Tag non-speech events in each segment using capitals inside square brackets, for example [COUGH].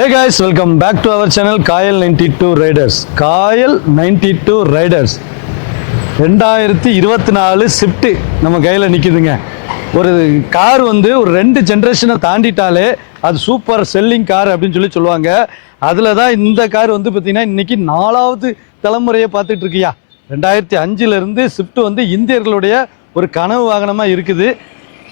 Hey guys welcome back to our channel Kayal ninety two riders Kayal ninety two riders ரெண்டாயிரத்தி இருபத்தி நாலு shift நம்ம கையில் நிற்கிதுங்க ஒரு கார் வந்து ஒரு ரெண்டு ஜென்ரேஷனை தாண்டிட்டாலே அது சூப்பர் செல்லிங் கார் அப்படின்னு சொல்லி சொல்லுவாங்க. அதில் தான் இந்த கார் வந்து பார்த்திங்கன்னா இன்றைக்கி நாலாவது தலைமுறையை பார்த்துட்டு இருக்கியா. ரெண்டாயிரத்தி அஞ்சுலேருந்து ஷிஃப்ட்டு வந்து இந்தியர்களுடைய ஒரு கனவு வாகனமாக இருக்குது.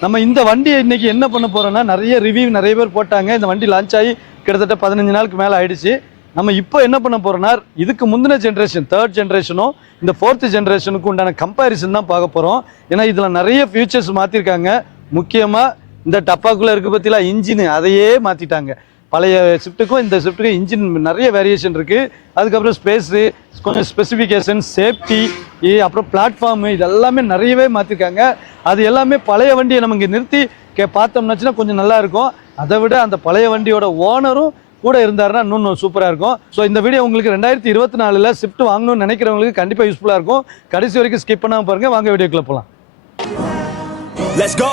நம்ம இந்த வண்டியை இன்றைக்கி என்ன பண்ண போகிறோன்னா நிறைய ரிவ்யூ நிறைய பேர் போட்டாங்க. இந்த வண்டி லான்ச் ஆகி கிட்டத்தட்ட பதினஞ்சு நாளுக்கு மேலே ஆயிடுச்சு. நம்ம இப்போ என்ன பண்ண போறோம்னா இதுக்கு முந்தின ஜென்ரேஷன் தேர்ட் ஜென்ரேஷனும் இந்த ஃபோர்த்து ஜென்ரேஷனுக்கு உண்டான கம்பேரிசன் தான் பார்க்க போகிறோம் ஏன்னா இதில் நிறைய ஃபியூச்சர்ஸ் மாற்றிருக்காங்க முக்கியமாக இந்த டப்பாக்குள்ளே இருக்க பற்றிலாம் இன்ஜின் அதையே மாற்றிட்டாங்க பழைய ஷிஃப்ட்டுக்கும் இந்த ஷிஃப்ட்டுக்கும் இன்ஜின் நிறைய வேரியேஷன் இருக்குது அதுக்கப்புறம் ஸ்பேஸு கொஞ்சம் ஸ்பெசிஃபிகேஷன் சேஃப்டி அப்புறம் பிளாட்ஃபார்மு இதெல்லாமே நிறையவே மாற்றிருக்காங்க அது எல்லாமே பழைய வண்டியை நம்ம இங்கே நிறுத்தி கே பார்த்தோம்னாச்சுன்னா கொஞ்சம் நல்லாயிருக்கும் அதை விட அந்த பழைய வண்டியோட ஓனரும் கூட இருந்தாருன்னா இன்னும் சூப்பராக இருக்கும். ஸோ இந்த வீடியோ உங்களுக்கு ரெண்டாயிரத்தி இருபத்தி நாலில் ஷிஃப்ட் வாங்கணும்னு நினைக்கிறவங்களுக்கு கண்டிப்பாக யூஸ்ஃபுல்லாக இருக்கும். கடைசி வரைக்கும் ஸ்கிப் பண்ணாமல் பாருங்கள் வாங்க வீடியோக்குள்ள போகலாம் Let's go.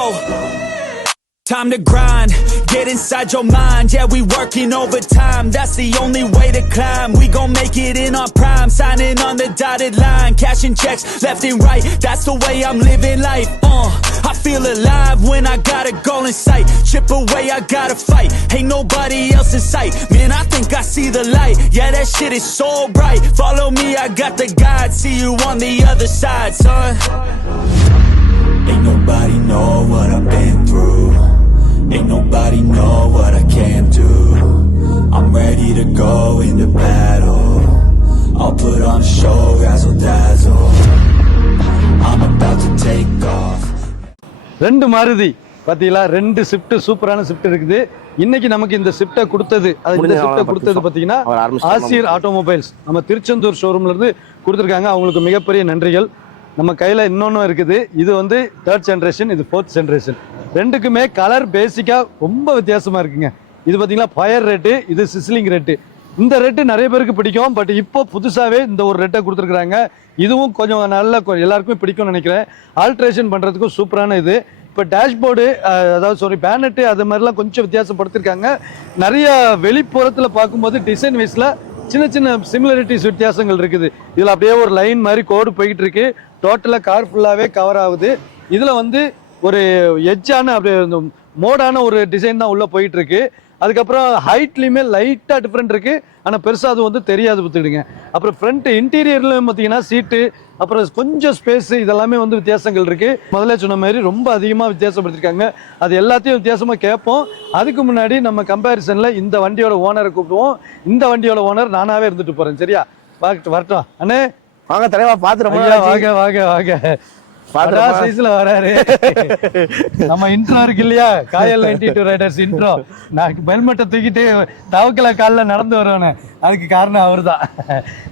Time to grind, get inside your mind. Yeah, we working overtime. That's the only way to climb. We gon' make it in our prime, signing on the dotted line, cashing checks left and right. That's the way I'm living life. Uh, I feel alive when I got a goal in sight. Chip away, I gotta fight. Ain't nobody else in sight. Man, I think I see the light. Yeah, that shit is so bright. Follow me, I got the guide. See you on the other side, son. Ain't nobody know what I've been through. Ain't nobody know what I can do. I'm ready to go into battle. I'll put on a show, razzle dazzle. I'm about to take off. ரெண்டு மாருதி. பார்த்தீங்களா ரெண்டு shift சூப்பரான shift இருக்குது. இன்னைக்கு நமக்கு இந்த ஷிஃப்ட்டை கொடுத்தது. அது இந்த ஷிஃப்ட்டை கொடுத்தது பார்த்தீங்கன்னா ஆசிரியர் ஆட்டோமொபைல்ஸ் நம்ம திருச்செந்தூர் ஷோரூம்ல இருந்து கொடுத்துருக்காங்க. அவங்களுக்கு மிகப்பெரிய நன்றிகள். நம்ம கையில் இன்னொன்றும் இருக்குது. இது வந்து தேர்ட் ஜென்ரேஷன் இது ஃபோர்த் ஜென்ரேஷன் ரெண்டுக்குமே கலர் பேசிக்காக ரொம்ப வித்தியாசமாக இருக்குங்க. இது பார்த்தீங்கன்னா ஃபயர் ரேட்டு இது சிஸ்லிங் ரேட்டு இந்த ரேட்டு நிறைய பேருக்கு பிடிக்கும் பட் இப்போ புதுசாகவே இந்த ஒரு ரேட்டை கொடுத்துருக்குறாங்க. இதுவும் கொஞ்சம் நல்ல கொ- எல்லாருக்குமே பிடிக்கும்னு நினைக்கிறேன். ஆல்ட்ரேஷன் பண்ணுறதுக்கும் சூப்பரான இது. இப்போ டேஷ்போர்டு அதாவது சாரி பேனட்டு அது மாதிரிலாம் கொஞ்சம் வித்தியாசப்படுத்திருக்காங்க. நிறைய வெளிப்புறத்தில் பார்க்கும்போது டிசைன் வைஸில் சின்ன சின்ன சிமிலரிட்டிஸ் வித்தியாசங்கள் இருக்குது. இதில் அப்படியே ஒரு லைன் மாதிரி கோடு போய்கிட்டு இருக்கு. டோட்டலாக கார் ஃபுல்லாகவே கவர் ஆகுது. இதில் வந்து ஒரு எட்ஜான அப்படியே மோடான ஒரு டிசைன் தான் உள்ளே போயிட்டு இருக்கு அதுக்கப்புறம் ஹைட்லேயுமே லைட்டாக டிஃப்ரெண்ட் இருக்கு. ஆனால் பெருசாக அது வந்து தெரியாது பார்த்துக்கிடுங்க. அப்புறம் ஃப்ரண்ட் இன்டீரியர்லையும் பார்த்தீங்கன்னா சீட்டு அப்புறம் கொஞ்சம் ஸ்பேஸ் இதெல்லாமே வந்து வித்தியாசங்கள் இருக்கு. முதல்ல சொன்ன மாதிரி ரொம்ப அதிகமாக வித்தியாசப்படுத்திருக்காங்க. அது எல்லாத்தையும் வித்தியாசமாக கேட்போம். அதுக்கு முன்னாடி நம்ம கம்பேரிசனில் இந்த வண்டியோட ஓனரை கூப்பிடுவோம். இந்த வண்டியோட ஓனர் நானாவே இருந்துட்டு போறேன். சரியா? பார்க்கட்டு வரட்டும். அண்ணே. வாங்க தலைவா பாத்து ரொம்ப வாங்க வாங்க வாங்க. சைஸ்ல வராரு நம்ம இன்ட்ரோ இருக்கு இல்லையா? Kayal ninety two riders intro நான் ஹெல்மெட்டை தூக்கிட்டு தவக்கல காலில் நடந்து வருவானே. அதுக்கு காரணம் அவர்தான்.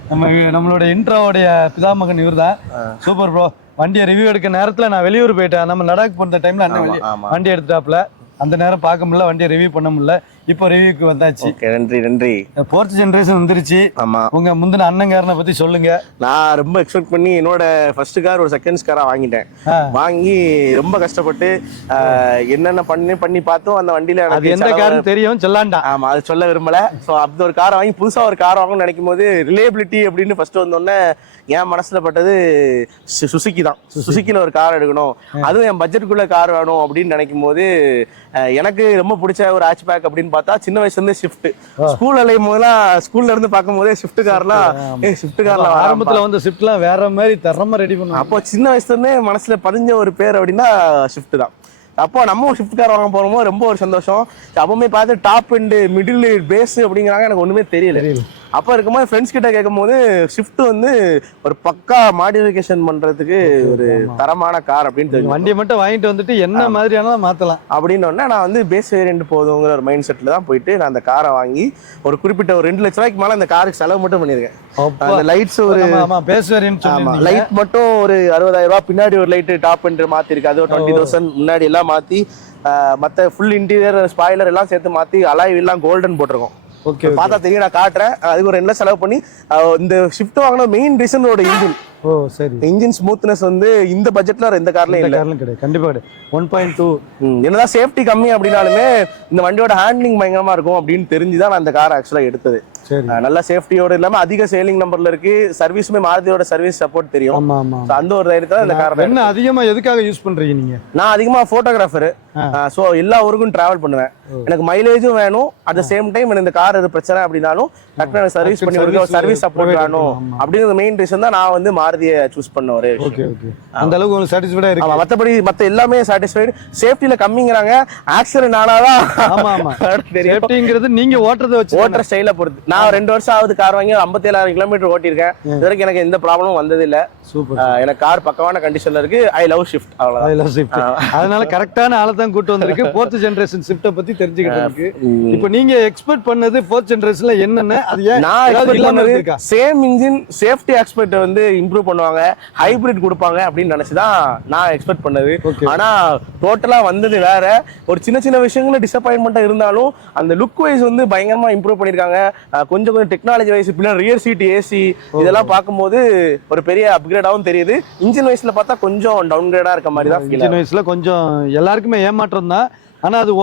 நம்ம நம்மளோட இன்ட்ரோவுடைய பிதாமகன் இவர்தான். சூப்பர் ப்ரோ வண்டியை ரிவ்யூ எடுக்க நேரத்துல நான் வெளியூர் போயிட்டேன். நம்ம லடாக் போன டைம்ல அண்ணன். வண்டி எடுத்துட்டாப்ல அந்த நேரம் பார்க்க முடியல வண்டியை ரிவ்யூ பண்ண முடியல. இப்போ ரிவ்யூக்கு வந்தாச்சு. நன்றி நன்றி. ஃபோர்த் ஜென்ரேஷன் வந்துருச்சு. ஆமா. உங்க முந்தின அண்ணங்காரனை பத்தி சொல்லுங்க. நான் ரொம்ப எக்ஸ்பெக்ட் பண்ணி என்னோட ஃபர்ஸ்ட் கார் ஒரு செகண்ட்ஸ் காரா வாங்கிட்டேன். வாங்கி ரொம்ப கஷ்டப்பட்டு என்னென்ன பண்ணி பண்ணி பார்த்தோம் அந்த வண்டியில அது எந்த காருன்னு தெரியும் சொல்லாண்டா. ஆமா அது சொல்ல விரும்பல. ஸோ அப்படி ஒரு கார் வாங்கி புதுசா ஒரு கார் வாங்கணும்னு நினைக்கும் போது ரிலேபிலிட்டி அப்படின்னு ஃபர்ஸ்ட் வந்தோடனே என் மனசுல பட்டது சு- சுசுகி தான். சுசுக்கில ஒரு கார் எடுக்கணும். அதுவும் என் பட்ஜெட்டுக்குள்ள கார் வேணும் அப்படின்னு நினைக்கும் போது எனக்கு ரொம்ப பிடிச்ச ஒரு ஹேட்ச் பேக் அப்படின்னு பார்த்தா சின்ன வயசுல இருந்தே ஷிஃப்ட் ஸ்கூல் அலையும் போதெல்லாம் ஸ்கூல்ல இருந்து பார்க்கும் போதே ஷிஃப்ட் கார்லாம் ஷிஃப்ட் கார்ல ஆரம்பத்துல வந்து ஷிஃப்ட்லாம் வேற மாதிரி தரமா ரெடி பண்ணுவாங்க. அப்போ சின்ன வயசுல இருந்தே மனசுல பதிஞ்ச ஒரு பேர் அப்படின்னா ஷிஃப்ட் தான். அப்போ நம்ம ஷிஃப்ட் கார் வாங்க போறோமோ ரொம்ப ஒரு சந்தோஷம். அப்பவுமே பார்த்து டாப் அண்ட் மிடில் பேஸ் அப்படிங்கிறாங்க எனக்கு ஒண்ணுமே தெரியல. அப்போ இருக்கும்போது ஃப்ரெண்ட்ஸ் கிட்ட கேட்கும்போது ஷிஃப்ட் வந்து ஒரு பக்கா மாடிஃபிகேஷன் பண்றதுக்கு ஒரு தரமான கார் அப்படின்னு தெரியும் வண்டியை மட்டும் வாங்கிட்டு வந்துட்டு என்ன மாதிரியானாலும் மாத்தலாம். அப்படின்னு உடனே நான் வந்து பேஸ் வேரியன்ட் போதுங்கிற ஒரு மைண்ட் செட்டில் தான் போயிட்டு நான் அந்த காரை வாங்கி ஒரு குறிப்பிட்ட ஒரு ரெண்டு லட்ச ரூபாய்க்கு மேலே அந்த காருக்கு செலவு மட்டும் பண்ணியிருக்கேன். அந்த லைட்ஸ் ஒரு ஆமா, ஆமா பேசுவாரின்னு ஆமா சொல்லி லைட் மட்டும் ஒரு அறுபதாயிரம் ரூபாய் பின்னாடி ஒரு லைட் டாப் என்று மாத்திருக்கு. அது ஒரு டுவெண்ட்டி தௌசண்ட் முன்னாடி எல்லாம் மாத்தி ஆஹ், மத்த ஃபுல் இன்டீரியர் ஸ்பாய்லர் எல்லாம் சேர்த்து மாத்தி அலாய் எல்லாம் கோல்டன் போட்டிருக்கோம். ஓகே பார்த்தா தெரியும் நான் காட்டுறேன். அதுக்கு ஒரு ரெண்டு செலவு பண்ணி இந்த ஷிஃப்ட் வாங்கின மெயின் ரீசனோட இன்ஜின் ஓ சரி. இன்ஜின் ஸ்மூத்னஸ் வந்து இந்த பட்ஜெட்ல எந்த கார்லயும் இந்த இல்ல. காரணம் கிடையாது. கண்டிப்பா கிடையாது. ஒன் பாயிண்ட் டூ என்னதான் சேஃப்டி கம்மி அப்படின்னாலுமே இந்த வண்டியோட ஹேண்ட்லிங் பயங்கரமா இருக்கும் அப்படின்னு தெரிஞ்சுதான் நான் இந்த கார் ஆக்சுவலா எடுத்தது. நல்ல சேஃப்டியோட இல்லாம அதிக சேலிங் நம்பர்ல இருக்கு. சர்வீஸுமே மாருதியோட சர்வீஸ் சப்போர்ட் தெரியும். அந்த ஒரு தைரியத்துல இந்த கார் என்ன அதிகமா எதுக்காக யூஸ் பண்றீங்க நீங்க? நான் அதிகமா போட்டோகிராஃபர் சோ எல்லா ஊருக்கும் டிராவல் பண்ணுவேன். எனக்கு மைலேஜும் வேணும். அட் த சேம் டைம் எனக்கு இந்த கார் எது பிரச்சனை அப்படின்னாலும் டக்குனு சர்வீஸ் பண்ணி கொடுக்க சர்வீஸ் சப்போர்ட் வேணும். அப்படிங்கிற மெயின் ரீசன் தான் நான் வந்து மாருதியை சூஸ் பண்ண ஒரு ஓகே ஓகே அந்த அளவுக்கு உங்களுக்கு சாட்டிஸ்ஃபைடா இருக்கு மத்தபடி மத்த எல்லாமே சாட்டிஸ்ஃபைடு சேஃப்டில கம்மிங்கிறாங்க. ஆக்சிடென்ட் ஆனாதான் ஆமா ஆமா. [LAUGHS] தெரியும். சேஃப்டிங்கிறது நீங்க ஓட்டுறதை வச்சு ஓட்டுற ஸ்டைல பொறுத்து. நான் ரெண்டு வருஷம் ஆகுது கார் வாங்கி ஐம்பத்தி ஏழாயிரம் கிலோமீட்டர் ஓட்டியிருக்கேன் இது வரைக்கும் எனக்கு எந்த ப்ராப்ளமும் வந்தது இல்ல சூப்பர் எனக்கு கார் பக்கவான கண்டிஷன்ல இருக்கு. ஐ லவ் ஷிஃப்ட் அவ்வளவுதான். ஷிஃப்ட் அதனால கரெக்டான ஆளை தான் கூட்டு வந்திருக்கு. ஃபோர்த் ஜெனரேஷன் ஷிஃப்ட்டை பத்தி தெரிஞ்சுக்கிட்டு இப்போ நீங்க எக்ஸ்பெக்ட் பண்ணது ஃபோர்த் ஜெனரேஷன்ல என்னென்ன? அது ஏன் நான் எக்ஸ்பெக்ட் பண்ணது சேம் இன்ஜின் சேஃப்டி ஆஸ்பெக்ட் வந்து இம்ப்ரூவ் பண்ணுவாங்க ஹைபிரிட் கொடுப்பாங்க அப்படின்னு நினைச்சுதான் நான் எக்ஸ்பெக்ட் பண்ணது. Okay. ஆனா டோட்டலா வந்தது வேற. ஒரு சின்ன சின்ன விஷயங்களும் டிசப்பாயின்மெண்டா இருந்தாலும் அந்த லுக் வைஸ் வந்து பயங்கரமா இம்ப்ரூவ் பண்ணிருக்காங்க கொஞ்சம் கொஞ்சம் டெக்னாலஜி வைஸ் பின்னாடி ரியர் சீட் ஏசி இதெல்லாம் பார்க்கும்போது ஒரு பெரிய அப்கிரேடாவும் தெரியுது. இன்ஜின் வைஸ்ல பார்த்தா கொஞ்சம் டவுன் கிரேடா இருக்க மாதிரி தான் இன்ஜின் வயசுல கொஞ்சம் எல்லாருக்குமே ஏமாற்றம் தான். ஆனா அது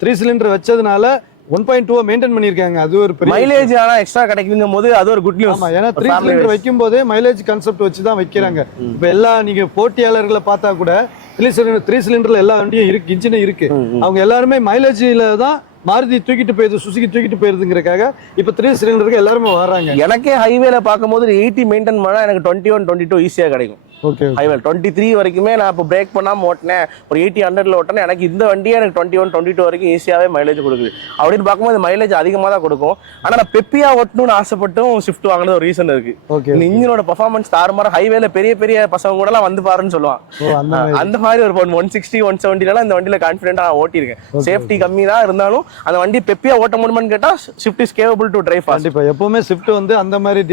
த்ரீ சிலிண்டர் வச்சதுனால ஒன் பாயிண்ட் டூ மெயின்டைன் பண்ணிருக்காங்க அது ஒரு பெரிய மைலேஜ் ஆனா எக்ஸ்ட்ரா கிடைக்குதுங்கும் போது அது ஒரு குட் நியூஸ் ஆமா ஏன்னா த்ரீ சிலிண்டர் வைக்கும் போதே மைலேஜ் கான்செப்ட் வச்சு தான் வைக்கிறாங்க. இப்ப எல்லா நீங்க போட்டியாளர்களை பார்த்தா கூட த்ரீ சிலிண்டர் த்ரீ சிலிண்டர்ல எல்லா வண்டியும் இருக்கு. இன்ஜினும் இருக்கு அவங்க எல்லாருமே மைலேஜ்ல தான் மாருதி தூக்கிட்டு போயிருது சுசுகி தூக்கிட்டு போயிருதுங்கிறக்காக இப்ப த்ரீ சிலிண்டருக்கு எல்லாருமே வராங்க எனக்கே ஹைவேல பார்க்கும்போது எயிட்டி மெயின்டைன் பண்ணா எனக்கு டுவெண்ட்டி ஒன் டுவெண்ட்டி டூ ஈஸியா கிடைக்கும். ஓகே டுவெண்ட்டி த்ரீ வரைக்குமே நான் இப்போ பிரேக் பண்ணாம ஓட்டினேன். ஒரு எயிட்டி ஹண்ட்ரட்ல ஓட்டினேன். எனக்கு இந்த வண்டியே எனக்கு டுவெண்ட்டி ஒன் டுவெண்ட்டி டூ வரைக்கும் ஈஸியாவே மைலேஜ் கொடுக்குது. அப்படின்னு பார்க்கும்போது மைலேஜ் அதிகமாக தான் கொடுக்கும். ஆனா நான் பெப்பியா ஓட்டணும்னு ஆசைப்பட்டும் ஷிஃப்ட் வாங்கினது ஒரு ரீசன் இருக்கு. ஓகே இன்ஜினோட பர்ஃபார்மன்ஸ் தாறுமாற ஹைவேல பெரிய பெரிய பசங்க கூட எல்லாம் வந்து பாருன்னு சொல்லுவான் அந்த மாதிரி. ஒரு ஒன் சிக்ஸ்டி ஒன் செவன்ட்டிலாம் இந்த வண்டியில கான்ஃபிடென்ட்டா நான் ஓட்டியிருக்கேன். சேஃப்டி கம்மி தான் இருந்தாலும் அந்த வண்டி பெப்பியா ஓட்ட முடியுமான்னு கேட்டா Swift is capable to drive fast கண்டிப்பா. எப்பவுமே ஸ்விஃப்ட் வந்து அந்த மாதிரி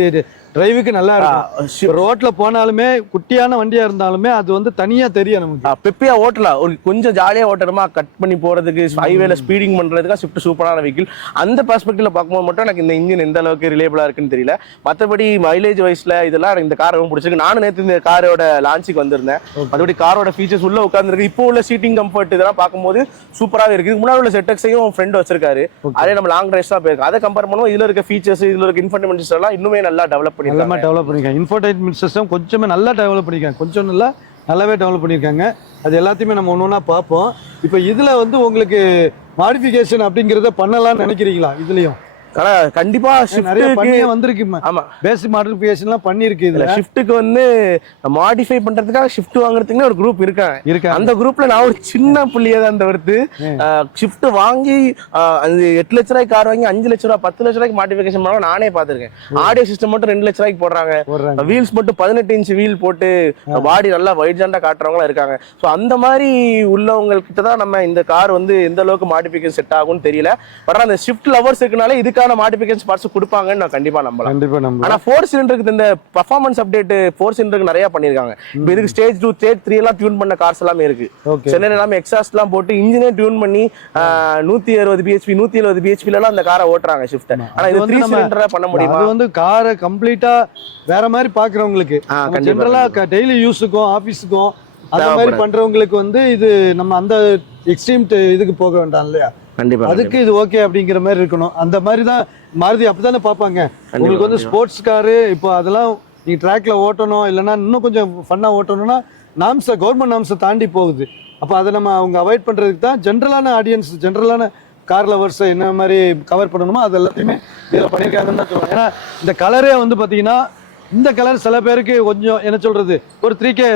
டிரைவுக்கு நல்லா இருக்கும். ரோட்ல போனாலுமே குட்டியான வண்டியா இருந்தாலுமே அது வந்து தனியா தெரியும் நமக்கு. பெப்பியா ஓட்டலாம் ஒரு கொஞ்சம் ஜாலியா ஓட்டணுமா? கட் பண்ணி போறதுக்கு ஹைவேல ஸ்பீடிங் பண்றதுக்கு ஷிஃப்ட் சூப்பரான வெஹிக்கிள் அந்த பெர்ஸ்பெக்டிவ்ல பார்க்கும்போது மட்டும் எனக்கு இந்த இன்ஜின் எந்த அளவுக்கு ரிலேபிளா இருக்குன்னு தெரியல. மத்தபடி மைலேஜ் வைஸ்ல இதெல்லாம் எனக்கு இந்த கார் ரொம்ப பிடிச்சிருக்கு. நானும் நேத்து இந்த காரோட லான்ச்சுக்கு வந்திருந்தேன். மற்றபடி காரோட ஃபீச்சர்ஸ் உள்ள உட்காந்துருக்கு இப்போ உள்ள சீட்டிங் கம்ஃபர்ட் இதெல்லாம் பார்க்கும்போது சூப்பராகவே இருக்கு. முன்னாடி உள்ள செட்டக்ஸையும் ஃப்ரெண்ட் வச்சிருக்காரு. அதே நம்ம லாங் ட்ரைவ்ஸ் தான் போயிருக்கு அதை கம்பேர் பண்ணுவோம் இதுல இருக்க ஃபீச்சர்ஸ் இதுல இருக்க இன்ஃபர்டேமெண்ட் சிஸ்டம் எல்லாம் இன்னுமே நல்லா டெவலப் பண்ணிருக்காங்க. டெவலப் பண்ணிருக்காங்க. இன்ஃபோடைன்மெண்ட் சிஸ்டம் கொஞ்சமே நல்லா டெவலப் பண்ணிருக்காங்க. கொஞ்சம் நல்லா நல்லாவே டெவலப் பண்ணியிருக்காங்க அது எல்லாத்தையுமே நம்ம ஒன்று ஒன்றா பார்ப்போம். இப்போ இதில் வந்து உங்களுக்கு மாடிஃபிகேஷன் அப்படிங்கிறத பண்ணலாம்னு நினைக்கிறீங்களா? இதுலயும்? ஆனா கண்டிப்பா நிறைய வந்திருக்கு ஆமா. பேசிக் மாடிஃபிகேஷன்லாம் பண்ணியிருக்கு இல்ல இதுல ஷிஃப்ட்டுக்கு வந்து மாடிஃபை பண்றதுக்காக ஷிஃப்ட் வாங்குறதுக்குன்னு ஒரு குரூப் இருக்காங்க இருக்காங்க அந்த குரூப்ல நான் ஒரு சின்ன புள்ளியே தான் தவிர்த்து ஷிஃப்ட் வாங்கி அந்த எட்டு லட்ச ரூபாய்க்கு கார் வாங்கி அஞ்சு லட்ச ரூபாய் பத்து லட்ச ரூபாய்க்கு மாடிஃபிகேஷன் பண்ண நானே பார்த்திருக்கேன். ஆடியோ சிஸ்டம் மட்டும் ரெண்டு லட்ச ரூபாய்க்கு போடுறாங்க. வீல்ஸ் மட்டும் பதினெட்டு இன்ச் வீல் போட்டு பாடி நல்லா வைட் ஜாண்டா காட்டுறவங்களும் இருக்காங்க. ஸோ அந்த மாதிரி உள்ளவங்ககிட்ட தான் நம்ம இந்த கார் வந்து எந்த அளவுக்கு மாடிஃபிகேஷன் செட் ஆகும்னு தெரியல. பட் அந்த ஷிஃப்ட் லவர்ஸ் இருக்கனால இதுக்கான மாடிஃபிகேஷன் பார்ட்ஸ் கொடுப்பாங்கன்னு நான் கண்டிப்பா நம்பலாம். கண்டிப்பா நம்ம ஆனா ஃபோர் சிலிண்டருக்கு இந்த பர்ஃபார்மன்ஸ் அப்டேட் ஃபோர் சிலிண்டருக்கு நிறைய பண்ணிருக்காங்க இப்போ இதுக்கு ஸ்டேஜ் டூ ஸ்டேஜ் த்ரீ எல்லாம் டியூன் பண்ண கார்ஸ் எல்லாமே இருக்கு. சென்னையில எல்லாமே எக்ஸாஸ்ட் எல்லாம் போட்டு இன்ஜினே டியூன் பண்ணி நூத்தி அறுபது பிஹெச்பி நூத்தி எழுபது பிஹெச்பில எல்லாம் அந்த காரை ஓட்டுறாங்க ஷிஃப்ட் ஆனா இது த்ரீ சிலிண்டரா பண்ண முடியுமா? அது வந்து காரை கம்ப்ளீட்டா வேற மாதிரி பாக்குறவங்களுக்கு ஜென்ரலா டெய்லி யூஸுக்கும் ஆபீஸுக்கும் அந்த மாதிரி. பண்றவங்களுக்கு வந்து இது நம்ம அந்த எக்ஸ்ட்ரீம் இதுக்கு போக வேண்டாம் இல்லையா? கண்டிப்பா அதுக்கு இது ஓகே அப்படிங்கிற மாதிரி இருக்கணும். அந்த மாதிரி தான் மாருதி அப்படித்தானே பார்ப்பாங்க. உங்களுக்கு வந்து ஸ்போர்ட்ஸ் காரு இப்போ அதெல்லாம் நீங்க ட்ராக்ல ஓட்டணும் இல்லைன்னா இன்னும் கொஞ்சம் ஃபன்னா ஓட்டணும்னா நாம்ஸை கவர்மெண்ட் நாம்ஸை தாண்டி போகுது. அப்போ அதை நம்ம அவங்க அவாய்ட் பண்றதுக்கு தான் ஜென்ரலான ஆடியன்ஸ் ஜென்ரலான கார் லவர்ஸை என்ன மாதிரி கவர் பண்ணணுமோ அது எல்லாத்தையுமே இதில் பண்ணியிருக்காங்கன்னு தான் சொல்லுவேன் ஏன்னா இந்த கலரே வந்து பார்த்தீங்கன்னா இந்த கலர் சில பேருக்கு கொஞ்சம் என்ன சொல்றது ஒரு த்ரீ கே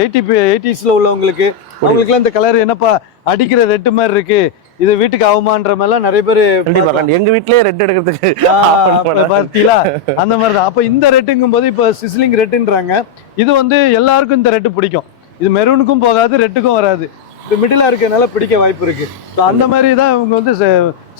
எயிட்டி எயிட்டிஸ்ல உள்ளவங்களுக்கு அவங்களுக்குலாம் இந்த கலர் என்னப்பா அடிக்கிற ரெட்டு மாதிரி இருக்கு. இது வீட்டுக்கு ஆகுமான்ற மாதிரிலாம் நிறைய பேர் கண்டிப்பா எங்க வீட்லயே ரெட் எடுக்கிறதுக்கு. [LAUGHS] பார்த்தீங்களா? அந்த மாதிரி தான் அப்போ இந்த ரெட்டுங்கும் போது இப்போ சிஸ்லிங் ரெட்டுன்றாங்க இது வந்து எல்லாருக்கும் இந்த ரெட்டு பிடிக்கும். இது மெரூனுக்கும் போகாது ரெட்டுக்கும் வராது. இப்போ மிடிலா இருக்கனால பிடிக்க வாய்ப்பு இருக்கு. ஸோ அந்த மாதிரி தான் இவங்க வந்து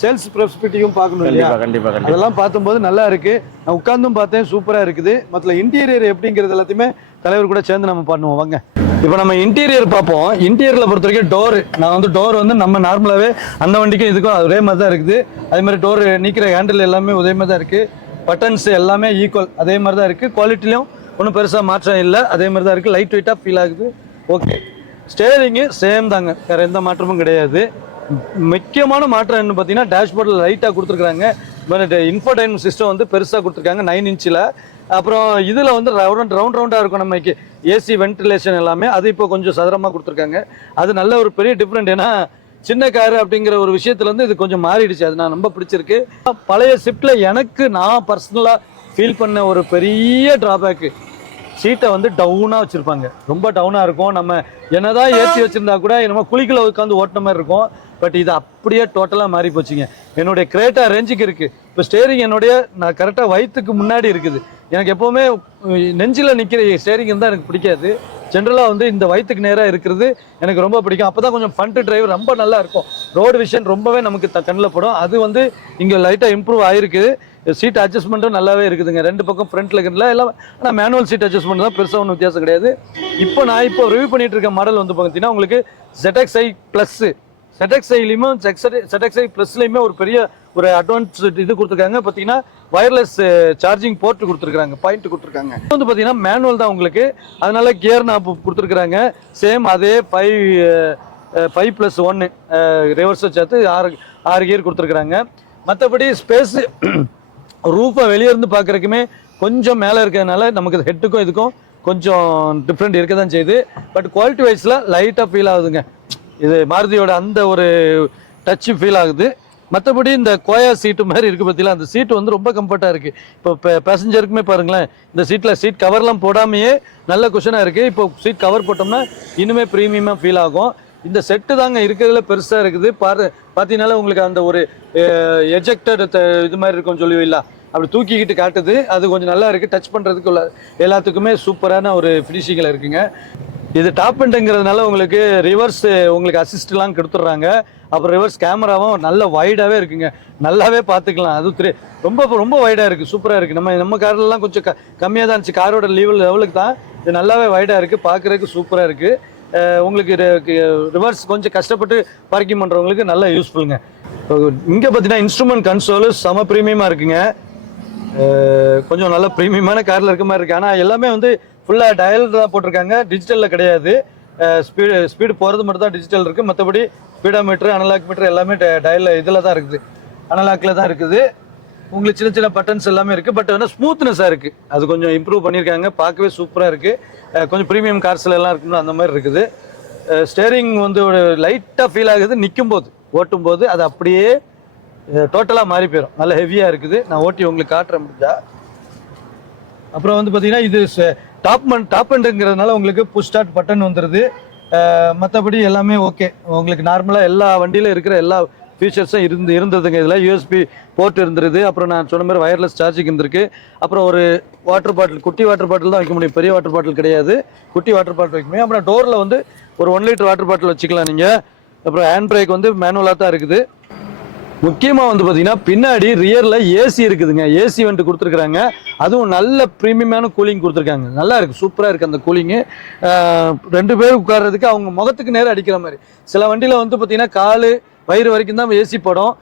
சேல்ஸ் ப்ரெஸ்பெக்டிவும் பார்க்கணும் இல்லையா? கண்டிப்பா கண்டிப்பா கண்டிப்பா. அதெல்லாம் பார்க்கும்போது நல்லா இருக்கு. நான் உட்கார்ந்தும் பார்த்தேன் சூப்பரா இருக்குது. மற்ற இன்டீரியர் எப்படிங்கிறது எல்லாத்தையுமே தலைவர் கூட சேர்ந்து நம்ம பண்ணுவோம். வாங்க. இப்போ நம்ம இன்டீரியர் பார்ப்போம். இன்டீரியரில் பொறுத்த வரைக்கும் டோர் நான் வந்து டோர் வந்து நம்ம நார்மலாகவே அந்த வண்டிக்கும் இதுக்கும் ஒரே மாதிரி தான் இருக்குது. அதே மாதிரி டோர் நிற்கிற ஹேண்டில் எல்லாமே ஒரே மாதிரி தான் இருக்குது பட்டன்ஸ் எல்லாமே ஈக்குவல் அதே மாதிரி தான் இருக்குது குவாலிட்டிலையும் ஒன்றும் பெருசாக மாற்றம் இல்லை. அதே மாதிரி தான் இருக்குது லைட் வெயிட்டாக ஃபீல் ஆகுது. ஓகே ஸ்டேரிங்கு சேம் தாங்க. வேறு எந்த மாற்றமும் கிடையாது. முக்கியமான மாற்றம் என்ன பார்த்தீங்கன்னா டேஷ்போர்டில் லைட்டாக கொடுத்துருக்குறாங்க. இன்ஃபோடைன்மெண்ட் சிஸ்டம் வந்து பெருசாக கொடுத்துருக்காங்க. நைன் இன்ச்சில் அப்புறம் இதில் வந்து ரவுண்ட் ரவுண்ட் ரவுண்டாக இருக்கும் நமக்கு ஏசி வென்டிலேஷன் எல்லாமே. அது இப்போ கொஞ்சம் சதுரமாக கொடுத்துருக்காங்க. அது நல்ல ஒரு பெரிய டிஃப்ரெண்ட் ஏன்னா சின்ன காரு அப்படிங்கிற ஒரு விஷயத்துலேருந்து இது கொஞ்சம் மாறிடுச்சு. அது நான் ரொம்ப பிடிச்சிருக்கு. பழைய ஷிஃப்ட்டில் எனக்கு நான் பர்சனலாக ஃபீல் பண்ண ஒரு பெரிய ட்ராபேக்கு சீட்டை வந்து டவுனாக வச்சுருப்பாங்க. ரொம்ப டவுனாக இருக்கும். நம்ம என்னதான் ஏற்றி வச்சிருந்தா கூட என்னமோ குழிக்குள்ள உட்காந்து ஓட்டின மாதிரி இருக்கும். பட் இது அப்படியே டோட்டலாக மாறி போச்சுங்க. என்னுடைய கிரேட்டா ரேஞ்சுக்கு இருக்குது இப்போ ஸ்டேரிங் என்னுடைய நான் கரெக்டாக வயிற்றுக்கு முன்னாடி இருக்குது. எனக்கு எப்போவுமே நெஞ்சில் நிற்கிற ஸ்டேரிங் தான் எனக்கு பிடிக்காது. ஜென்ரலாக வந்து இந்த வயிற்றுக்கு நேராக இருக்கிறது எனக்கு ரொம்ப பிடிக்கும். அப்போ தான் கொஞ்சம் ஃப்ரண்ட் டிரைவ் ரொம்ப நல்லா இருக்கும். ரோடு விஷன் ரொம்பவே நமக்கு த கண்ணில் படும். அது வந்து இங்கே லைட்டாக இம்ப்ரூவ் ஆகிருக்குது சீட் அட்ஜஸ்ட்மெண்ட்டும் நல்லாவே இருக்குதுங்க. ரெண்டு பக்கம் ஃப்ரண்ட்டில் இருக்குல்ல எல்லாம் ஆனால் மேனுவல் சீட் அட்ஜஸ்ட்மெண்ட் தான் பெருசாக ஒன்றும் வித்தியாசம் கிடையாது. இப்போ நான் இப்போ ரிவ்யூ பண்ணிட்டு இருக்க மாடல் வந்து பார்த்தீங்கன்னா உங்களுக்கு ZXi ப்ளஸ்ஸு ZXiலையுமே ஐ ப்ளஸ்லையுமே ஒரு பெரிய ஒரு அட்வான்ஸ் இது கொடுத்துருக்காங்க. பார்த்தீங்கன்னா வயர்லெஸ் சார்ஜிங் eh, போர்ட் கொடுத்துருக்காங்க பாயிண்ட் கொடுத்துருக்காங்க. வந்து பார்த்தீங்கன்னா மேனுவல் தான் உங்களுக்கு. அதனால கியர் நாப் கொடுத்துருக்குறாங்க. சேம் அதே ஃபைவ் ஃபைவ் ப்ளஸ் ஒன்று ரிவர்ஸை சேர்த்து ஆறு ஆறு கியர் கொடுத்துருக்குறாங்க. மற்றபடி ஸ்பேஸ் ரூஃபை [CLEARS THROAT] வெளியே இருந்து பார்க்குறதுக்குமே கொஞ்சம் மேலே இருக்கிறதுனால நமக்கு ஹெட்டுக்கும் இதுக்கும் கொஞ்சம் டிஃப்ரெண்ட் இருக்க தான் செய்யுது. பட் குவாலிட்டி வைஸில் லைட்டாக ஃபீல் ஆகுதுங்க. இது மாருதியோட அந்த ஒரு டச்சு ஃபீல் ஆகுது. மற்றபடி இந்த கோயா சீட்டு மாதிரி இருக்குது பார்த்தீங்களா அந்த சீட்டு வந்து ரொம்ப கம்ஃபர்ட்டாக இருக்குது இப்போ பேசஞ்சருக்குமே பாருங்களேன் இந்த சீட்டில் சீட் கவர்லாம் போடாமையே நல்ல குஷனாக இருக்குது இப்போ சீட் கவர் போட்டோம்னா இன்னுமே ப்ரீமியமாக ஃபீல் ஆகும். இந்த செட்டு தாங்க இருக்கிறதுல பெருசாக இருக்குது. பாரு பார்த்தீங்கன்னால உங்களுக்கு அந்த ஒரு எஜெக்டட் இது மாதிரி இருக்கும் சொல்லுவீங்களா? அப்படி தூக்கிக்கிட்டு காட்டுது. அது கொஞ்சம் நல்லா இருக்குது டச் பண்ணுறதுக்கு உள்ள எல்லாத்துக்குமே சூப்பரான ஒரு ஃபினிஷிங்கில் இருக்குங்க. இது டாப் எண்டுங்கிறதுனால உங்களுக்கு ரிவர்ஸ் உங்களுக்கு அசிஸ்ட்லாம் கொடுத்துட்றாங்க. அப்புறம் ரிவர்ஸ் கேமராவும் நல்ல வைடாகவே இருக்குங்க. நல்லாவே பார்த்துக்கலாம். அது த்ரீ ரொம்ப ரொம்ப வைடாக இருக்குது சூப்பராக இருக்குது நம்ம நம்ம கார்லலாம் கொஞ்சம் க கம்மியாக தான் இருந்துச்சு. காரோட லெவல் லெவலுக்கு தான். இது நல்லாவே வைடாக இருக்குது பார்க்குறதுக்கு சூப்பராக இருக்குது உங்களுக்கு ரிவர்ஸ் கொஞ்சம் கஷ்டப்பட்டு பார்க்கிங் பண்ணுறவங்களுக்கு நல்ல யூஸ்ஃபுல்லுங்க இங்கே பார்த்தீங்கன்னா இன்ஸ்ட்ருமெண்ட் கன்சோலு செம ப்ரீமியமாக இருக்குங்க. கொஞ்சம் நல்ல ப்ரீமியமான காரில் இருக்க மாதிரி இருக்குது ஆனால் எல்லாமே வந்து ஃபுல்லாக டயல் தான் போட்டிருக்காங்க. டிஜிட்டலில் கிடையாது. ஸ்பீடு ஸ்பீடு போகிறது மட்டும் தான் டிஜிட்டல் இருக்குது மற்றபடி பீடா மீட்ரு அனலாக் மீட்ரு எல்லாமே டயலில் இதில் தான் இருக்குது. அனலாக்கில் தான் இருக்குது. உங்களுக்கு சின்ன சின்ன பட்டன்ஸ் எல்லாமே இருக்குது பட் ஆனால் ஸ்மூத்னஸாக இருக்குது அது கொஞ்சம் இம்ப்ரூவ் பண்ணியிருக்காங்க. பார்க்கவே சூப்பராக இருக்குது கொஞ்சம் ப்ரீமியம் கார்ஸில் எல்லாம் இருக்கும்ல அந்த மாதிரி இருக்குது. ஸ்டேரிங் வந்து ஒரு லைட்டாக ஃபீல் ஆகுது. நிற்கும் போது ஓட்டும் போது அது அப்படியே டோட்டலாக மாறி போயிடும் நல்ல ஹெவியாக இருக்குது. நான் ஓட்டி உங்களுக்கு காட்டுறேன் முடிஞ்சா. அப்புறம் வந்து பார்த்தீங்கன்னா இது டாப் மன் டாப் எண்டுங்கிறதுனால உங்களுக்கு புஷ் ஸ்டார்ட் பட்டன் வந்துடுது மற்றபடி எல்லாமே ஓகே உங்களுக்கு நார்மலாக எல்லா வண்டியிலும் இருக்கிற எல்லா ஃபீச்சர்ஸும் இருந்து இருந்ததுங்க. இதில் யூஎஸ்பி போர்ட் இருந்துருது. அப்புறம் நான் சொன்ன மாதிரி வயர்லெஸ் சார்ஜிங் இருந்திருக்கு. அப்புறம் ஒரு வாட்டர் பாட்டில் குட்டி வாட்டர் பாட்டில் தான் வைக்க முடியும். பெரிய வாட்டர் பாட்டில் கிடையாது. குட்டி வாட்டர் பாட்டில் வைக்க முடியும். அப்புறம் டோரில் வந்து ஒரு ஒன் லிட்டர் வாட்டர் பாட்டில் வச்சுக்கலாம் நீங்கள் அப்புறம் ஹேண்ட் பிரேக் வந்து மேனுவலாக தான் இருக்குது. முக்கியமாக வந்து பார்த்தீங்கன்னா பின்னாடி ரியரில் ஏசி இருக்குதுங்க. ஏசி வந்துட்டு கொடுத்துருக்குறாங்க. அதுவும் நல்ல ப்ரீமியமான கூலிங் கொடுத்துருக்காங்க. நல்லா இருக்குது சூப்பராக இருக்குது அந்த கூலிங்கு ரெண்டு பேர் உட்கார்றதுக்கு அவங்க முகத்துக்கு நேரம் அடிக்கிற மாதிரி. சில வண்டியில் வந்து பார்த்தீங்கன்னா காலு வயிறு வரைக்கும் தான் ஏசி படம்.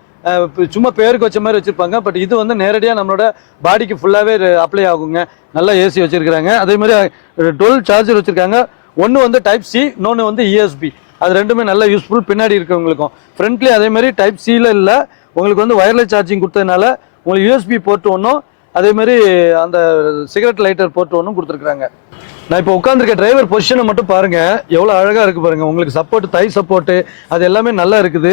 சும்மா பேருக்கு வச்ச மாதிரி வச்சுருப்பாங்க. பட் இது வந்து நேரடியாக நம்மளோட பாடிக்கு ஃபுல்லாகவே அப்ளை ஆகுங்க. நல்லா ஏசி வச்சுருக்குறாங்க. அதே மாதிரி டுவெல் சார்ஜர் வச்சுருக்காங்க. ஒன்று வந்து டைப் சி இன்னொன்று வந்து இஎஸ்பி அது ரெண்டுமே நல்ல யூஸ்ஃபுல் பின்னாடி இருக்கவங்களுக்கும். ஃப்ரண்ட்லேயும் அதே மாதிரி டைப் சியில் இல்லை உங்களுக்கு வந்து ஒயர்லெஸ் சார்ஜிங் கொடுத்ததுனால உங்களுக்கு யூஎஸ்பி போட்டு ஒன்றும் அதே மாதிரி அந்த சிகரெட் லைட்டர் போட்டு ஒன்றும் கொடுத்துருக்குறாங்க. நான் இப்போ உட்காந்துருக்க டிரைவர் பொசிஷனை மட்டும் பாருங்கள் எவ்வளோ அழகாக இருக்குது பாருங்கள் உங்களுக்கு சப்போர்ட் தை சப்போர்ட்டு அது எல்லாமே நல்லா இருக்குது.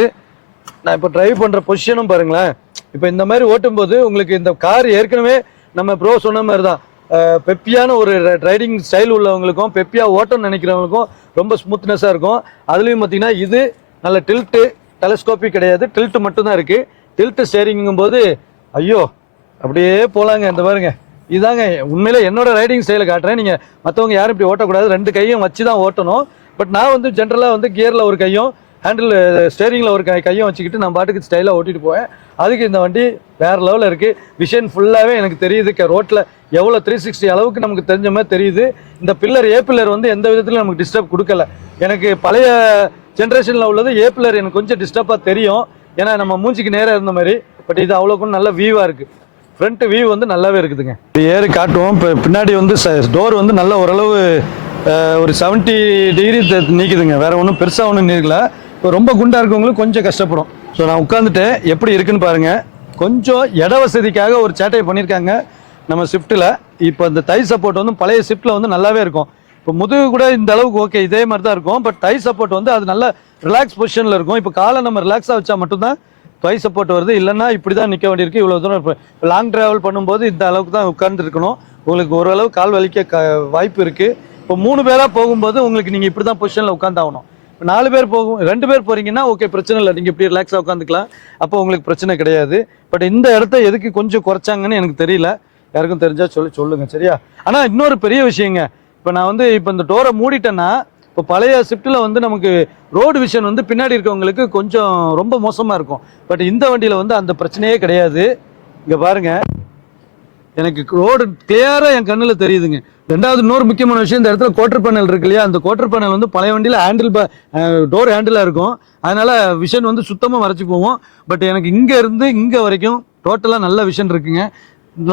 நான் இப்போ டிரைவ் பண்ணுற பொசிஷனும் பாருங்களேன். இப்போ இந்த மாதிரி ஓட்டும்போது உங்களுக்கு இந்த கார் ஏற்கனவே நம்ம ப்ரோ சொன்ன மாதிரி தான் பெப்பியான ஒரு ரைடிங் ஸ்டைல் உள்ளவங்களுக்கும் பெப்பியாக ஓட்டம்னு நினைக்கிறவங்களுக்கும் ரொம்ப ஸ்மூத்னஸாக இருக்கும். அதுலேயும் பார்த்தீங்கன்னா இது நல்ல டில்ட்டு டெலஸ்கோப்பி கிடையாது. டில்ட்டு மட்டும்தான் இருக்குது டில்ட்டு ஸ்டேரிங்கும் போது ஐயோ அப்படியே போகலாங்க இந்த பாருங்க. இதாங்க உண்மையில என்னோட ரைடிங் ஸ்டைலை காட்டுறேன். நீங்கள் மற்றவங்க யாரும் இப்படி ஓட்டக்கூடாது. ரெண்டு கையும் வச்சு தான் ஓட்டணும். பட் நான் வந்து ஜென்ரலாக வந்து கியரில் ஒரு கையும் ஹேண்டில் ஸ்டேரிங்கில் ஒரு கை கையும் வச்சுக்கிட்டு நான் பாட்டுக்கு ஸ்டைலாக ஓட்டிட்டு போவேன். அதுக்கு இந்த வண்டி வேறு லெவலில் இருக்குது விஷன் ஃபுல்லாகவே எனக்கு தெரியுது. ரோட்டில் எவ்வளோ த்ரீ சிக்ஸ்டி அளவுக்கு நமக்கு தெரிஞ்ச மாதிரி தெரியுது. இந்த பில்லர் ஏ பில்லர் வந்து எந்த விதத்துலையும் நமக்கு டிஸ்டர்ப் கொடுக்கல. எனக்கு பழைய ஜென்ரேஷனில் உள்ளது ஏ பில்லர் எனக்கு கொஞ்சம் டிஸ்டர்பாக தெரியும். ஏன்னா நம்ம மூஞ்சிக்கு நேராக இருந்த மாதிரி. பட் இது அவ்வளோக்கும் நல்ல வியூவாக இருக்குது ஃப்ரண்ட் வியூ வந்து நல்லாவே இருக்குதுங்க. இப்படி ஏறி காட்டுவோம். இப்போ பின்னாடி வந்து டோர் வந்து நல்ல ஓரளவு ஒரு செவன்ட்டி டிகிரி நீக்குதுங்க. வேறு ஒன்றும் பெருசாக ஒன்றும் நீக்கல இப்போ ரொம்ப குண்டாக இருக்கவங்களுக்கு கொஞ்சம் கஷ்டப்படும். ஸோ நான் உட்காந்துட்டு எப்படி இருக்குன்னு பாருங்க. கொஞ்சம் இட வசதிக்காக ஒரு சேட்டையை பண்ணியிருக்காங்க நம்ம ஷிஃப்ட்டில் இப்போ இந்த தை சப்போர்ட் வந்து பழைய ஷிஃப்ட்டில் வந்து நல்லாவே இருக்கும். இப்போ முதுகு கூட இந்த அளவுக்கு ஓகே இதே மாதிரி தான் இருக்கும். பட் தை சப்போர்ட் வந்து அது நல்ல ரிலாக்ஸ் பொசிஷனில் இருக்கும். இப்போ காலை நம்ம ரிலாக்ஸாக வச்சா மட்டும்தான் தை சப்போர்ட் வருது. இல்லைன்னா இப்படி தான் நிற்க வேண்டியிருக்கு. இவ்வளோ தூரம் இப்போ லாங் ட்ராவல் பண்ணும்போது இந்த அளவுக்கு தான் உட்கார்ந்துருக்கணும். உங்களுக்கு ஓரளவு கால் வலிக்க க வாய்ப்பு இருக்குது இப்போ மூணு பேராக போகும்போது உங்களுக்கு நீங்கள் இப்படி தான் பொசிஷனில் உட்காந்தாகணும் ஆகணும் நாலு பேர் போகும் ரெண்டு பேர் போறீங்கன்னா ஓகே பிரச்சனை இல்லை. நீங்கள் இப்படி ரிலாக்ஸாக உட்காந்துக்கலாம். அப்போ உங்களுக்கு பிரச்சனை கிடையாது. பட் இந்த இடத்த எதுக்கு கொஞ்சம் குறைச்சாங்கன்னு எனக்கு தெரியல. யாருக்கும் தெரிஞ்சால் சொல்லி சொல்லுங்கள் சரியா? ஆனால் இன்னொரு பெரிய விஷயங்க. இப்போ நான் வந்து இப்போ இந்த டோரை மூடிட்டேன்னா இப்போ பழைய ஷிஃப்ட்டில் வந்து நமக்கு ரோடு விஷன் வந்து பின்னாடி இருக்கவங்களுக்கு கொஞ்சம் ரொம்ப மோசமாக இருக்கும். பட் இந்த வண்டியில் வந்து அந்த பிரச்சனையே கிடையாது. இங்கே பாருங்கள் எனக்கு ரோடு கிளியராக என் கண்ணில் தெரியுதுங்க. ரெண்டாவது இன்னொரு முக்கியமான விஷயம் இந்த இடத்துல குவார்டர் பேனல் இருக்கு இல்லையா? அந்த குவார்டர் பேனல் வந்து பழைய வண்டியில் ஹேண்டில் டோர் ஹேண்டிலாக இருக்கும். அதனால விஷன் வந்து சுத்தமாக வரைச்சி போவோம் பட் எனக்கு இங்கே இருந்து இங்கே வரைக்கும் டோட்டலாக நல்ல விஷன் இருக்குங்க.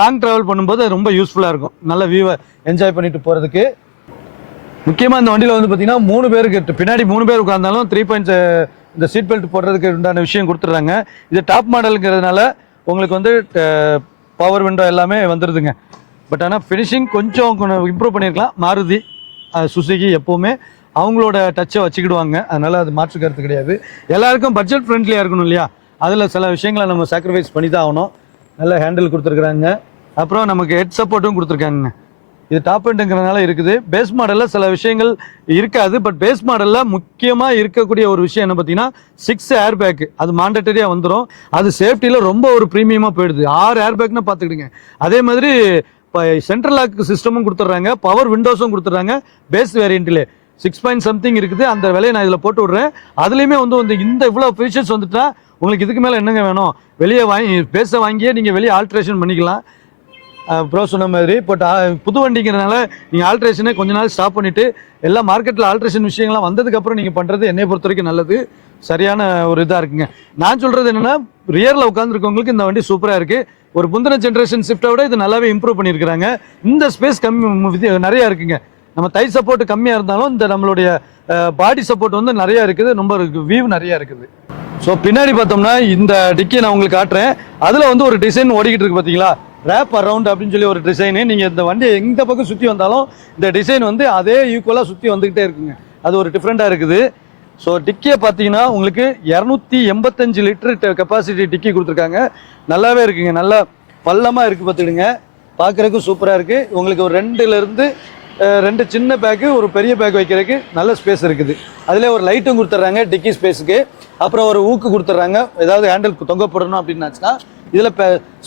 லாங் ட்ராவல் பண்ணும்போது ரொம்ப யூஸ்ஃபுல்லாக இருக்கும். நல்ல வியூவை என்ஜாய் பண்ணிட்டு போகிறதுக்கு முக்கியமாக இந்த வண்டியில் வந்து பார்த்தீங்கன்னா மூணு பேருக்கு பின்னாடி மூணு பேர் உட்காந்தாலும் த்ரீ பாயிண்ட்ஸ் இந்த சீட் பெல்ட் போடுறதுக்கு உண்டான விஷயம் கொடுத்துட்றாங்க. இது டாப் மாடலுங்கிறதுனால உங்களுக்கு வந்து பவர் விண்டோ எல்லாமே வந்துடுதுங்க பட் ஆனால் ஃபினிஷிங் கொஞ்சம் கொஞ்சம் இம்ப்ரூவ் பண்ணியிருக்கலாம் மாருதி சுசுகி எப்போவுமே அவங்களோட டச்சை வச்சுக்கிடுவாங்க. அதனால் அது மாற்று கருத்து கிடையாது. எல்லாருக்கும் பட்ஜெட் ஃப்ரெண்ட்லியாக இருக்கணும் இல்லையா? அதில் சில விஷயங்களை நம்ம சாக்ரிஃபைஸ் பண்ணி தான் ஆகணும். நல்ல ஹேண்டில் கொடுத்துருக்குறாங்க. அப்புறம் நமக்கு ஹெட் சப்போர்ட்டும் கொடுத்துருக்காங்க. இது டாப் எண்டுங்கிறதுனால இருக்குது. பேஸ் மாடலில் சில விஷயங்கள் இருக்காது. பட் பேஸ் மாடலில் முக்கியமாக இருக்கக்கூடிய ஒரு விஷயம் என்ன பார்த்தீங்கன்னா சிக்ஸ் ஏர் பேக் அது மாண்டட்டரியாக வந்துடும் அது சேஃப்டியில் ரொம்ப ஒரு ப்ரீமியமாக போயிடுது. ஆறு ஏர் பேக்னு பார்த்துக்கிடுங்க. அதே மாதிரி இப்போ சென்ட்ரல் லாக் சிஸ்டமும் கொடுத்துட்றாங்க. பவர் விண்டோஸும் கொடுத்துட்றாங்க. பேஸ் வேரியண்ட்டில் சிக்ஸ் பாயிண்ட் சம்திங் இருக்குது. அந்த விலையை நான் இதில் போட்டு விட்றேன். அதுலேயுமே வந்து வந்து இந்த இவ்வளோ ஃபீச்சர்ஸ் வந்துட்டா உங்களுக்கு இதுக்கு மேலே என்னங்க வேணும்? வெளியே வாங்கி பேச வாங்கியே நீங்கள் வெளியே ஆல்ட்ரேஷன் பண்ணிக்கலாம். ப்ரோ சொன்ன மாதிரி பட் புது வண்டிங்கிறனால நீங்கள் ஆல்ட்ரேஷனே கொஞ்ச நாள் ஸ்டாப் பண்ணிவிட்டு எல்லாம் மார்க்கெட்டில் ஆல்ட்ரேஷன் விஷயங்கள்லாம் வந்ததுக்கப்புறம் நீங்கள் பண்ணுறது என்னை பொறுத்த வரைக்கும் நல்லது. சரியான ஒரு இதாக இருக்குங்க. நான் சொல்கிறது என்னென்னா ரியரில் உட்காந்துருக்கவங்களுக்கு இந்த வண்டி சூப்பராக இருக்குது ஒரு முந்தின ஜென்ரேஷன் ஷிஃப்ட்டை விட இது நல்லாவே இம்ப்ரூவ் பண்ணியிருக்கிறாங்க. இந்த ஸ்பேஸ் கம்மி நிறையா இருக்குங்க. நம்ம தை சப்போர்ட் கம்மியாக இருந்தாலும் இந்த நம்மளுடைய பாடி சப்போர்ட் வந்து நிறையா இருக்குது. ரொம்ப வியூ நிறையா இருக்குது. ஸோ பின்னாடி பார்த்தோம்னா இந்த டிக்கி நான் உங்களுக்கு காட்டுறேன். அதில் வந்து ஒரு டிசைன் ஓடிக்கிட்டு இருக்கு பார்த்தீங்களா ரேப் அரவுண்ட் அப்படின்னு சொல்லி ஒரு டிசைனு நீங்கள் இந்த வண்டியை எந்த பக்கம் சுற்றி வந்தாலும் இந்த டிசைன் வந்து அதே ஈக்குவலாக சுற்றி வந்துக்கிட்டே இருக்குங்க. அது ஒரு டிஃப்ரெண்ட்டாக இருக்குது. ஸோ டிக்கியை பார்த்தீங்கன்னா உங்களுக்கு இரநூத்தி எண்பத்தஞ்சு லிட்டர் கெப்பாசிட்டி டிக்கி கொடுத்துருக்காங்க. நல்லாவே இருக்குங்க. நல்லா பள்ளமாக இருக்குது பார்த்துடுங்க. பார்க்குறக்கு சூப்பராக இருக்குது உங்களுக்கு ஒரு ரெண்டுலேருந்து ரெண்டு சின்ன பேக்கு ஒரு பெரிய பேக் வைக்கிறதுக்கு நல்ல ஸ்பேஸ் இருக்குது. அதில் ஒரு லைட்டும் கொடுத்துட்றாங்க டிக்கி ஸ்பேஸுக்கு அப்புறம் ஒரு ஊக்கு கொடுத்துட்றாங்க. ஏதாவது ஹேண்டில் தொங்க போடணும் அப்படின்னாச்சுன்னா இதில்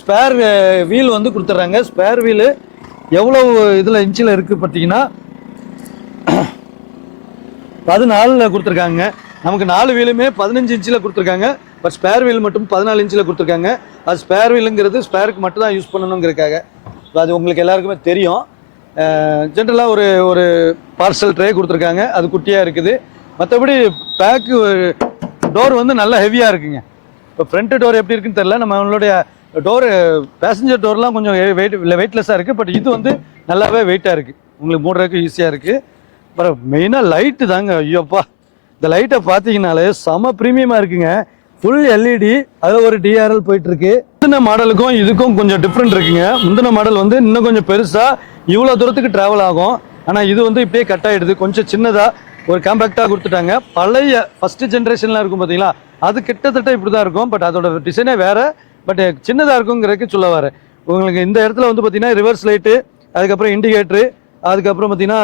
ஸ்பேர் வீல் வந்து கொடுத்துட்றாங்க. ஸ்பேர் வீலு எவ்வளோ இதில் இன்ச்சில் இருக்குது பார்த்தீங்கன்னா பதினாலில் கொடுத்துருக்காங்க. நமக்கு நாலு வீலுமே பதினஞ்சு இன்ச்சில் கொடுத்துருக்காங்க. பட் ஸ்பேர் வீல் மட்டும் பதினாலு இன்ச்சில் கொடுத்துருக்காங்க. அது ஸ்பேர் வீலுங்கிறது ஸ்பேருக்கு மட்டும் தான் யூஸ் பண்ணணுங்கிறதுக்காக அது உங்களுக்கு எல்லாருக்குமே தெரியும். ஜென்ரலாக ஒரு ஒரு பார்சல் ட்ரே கொடுத்துருக்காங்க. அது குட்டியாக இருக்குது. மற்றபடி பேக்கு டோர் வந்து நல்லா ஹெவியாக இருக்குங்க. இப்போ ஃப்ரண்ட்டு டோர் எப்படி இருக்குன்னு தெரியல. நம்மளுடைய டோரு பேசஞ்சர் டோர்லாம் கொஞ்சம் வெயிட் இல்லை வெயிட்லெஸ்ஸாக இருக்குது பட் இது வந்து நல்லாவே வெயிட்டாக இருக்குது உங்களுக்கு மூடுறதுக்கு ஈஸியாக இருக்குது அப்புறம் மெயினாக லைட்டு தாங்க. ஐயோப்பா. இந்த லைட்டை பார்த்தீங்கனாலே செம ப்ரீமியமாக இருக்குங்க. ஃபுல் எல்இடி அதில் ஒரு டிஆர்எல் போயிட்டுருக்கு. முந்தின மாடலுக்கும் இதுக்கும் கொஞ்சம் டிஃப்ரெண்ட் இருக்குங்க. முந்தின மாடல் வந்து இன்னும் கொஞ்சம் பெருசாக இவ்வளோ தூரத்துக்கு ட்ராவல் ஆகும். ஆனால் இது வந்து இப்படியே கட் ஆகிடுது கொஞ்சம் சின்னதாக ஒரு காம்பேக்டாக கொடுத்துட்டாங்க. பழைய ஃபஸ்ட்டு ஜென்ரேஷன்லாம் இருக்கும் பார்த்தீங்களா அது கிட்டத்தட்ட இப்படி தான் இருக்கும். பட் அதோட டிசைனே வேறு. பட் சின்னதாக இருக்குங்கிறதுக்கு சொல்ல வர உங்களுக்கு இந்த இடத்துல வந்து பார்த்தீங்கன்னா ரிவர்ஸ் லைட்டு அதுக்கப்புறம் இண்டிகேட்ரு அதுக்கப்புறம் பார்த்தீங்கன்னா